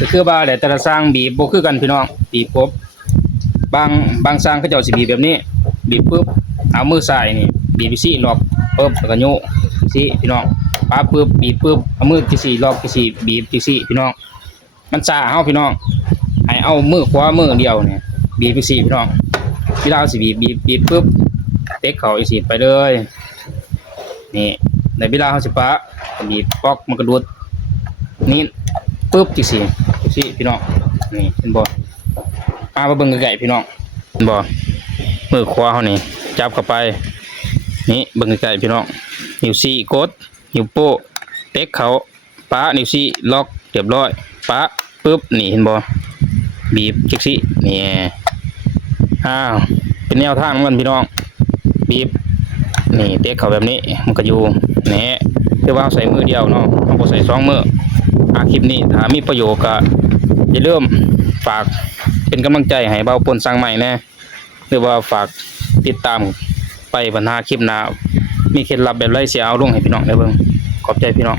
ก็คือว่าแต่ละสร้างบีบบ่คือกันพี่น้องบีบปุ๊บบางสร้างเขาเจ้าสิบีบแบบนี้บีบปุ๊บเอามือซ้ายนี่บีบไปซี่ล็อกปุ๊บแล้วก็โยกซี่พี่น้องปาปุ๊บบีบปุ๊บเอามือที่สี่ล็อกที่สี่บีบที่สี่พี่น้องมันซ่าเฮาพี่น้องให้เอามือขวามือเดียวเนี่ยบีบไปสี่พี่น้องเวลาสิบีบปุ๊บเต็กเข้าอีกสี่ไปเลยนี่ในเวลาเฮาสิปะบีบป๊อกมันก็ดูดนี่ปุ๊บที่สี่พี่น้องนี่เห็นบ่มาเบิ่งไกลๆพี่น้องเห็นบ่มือขวาเฮานี่จับเข้าไปนี่เบิ่งไกลๆพี่น้องนิ้วซี่กดนิ้วโป้เต็กเข้าปะนิ้วซี่ล็อกเรียบร้อยปะปุ๊บนี่เห็นบ่บีบจักซี่นี่เป็นแนวทางมันพี่น้องบีบนี่เต็กเข้าแบบนี้มันก็อยู่นี่คือว่าใส่มือเดียวเนาะบ่ใส่สองมือคลิปนี้ถ้ามีประโยชน์ก็อย่าลืมฝากเป็นกำลังใจให้เบาปนสั่งใหม่นะหรือว่าฝากติดตามไปปัญหาคลิปหน้ามีเคล็ดลับแบบไรเสียเอาลงให้พี่น้องได้เบิ่งขอบใจพี่น้อง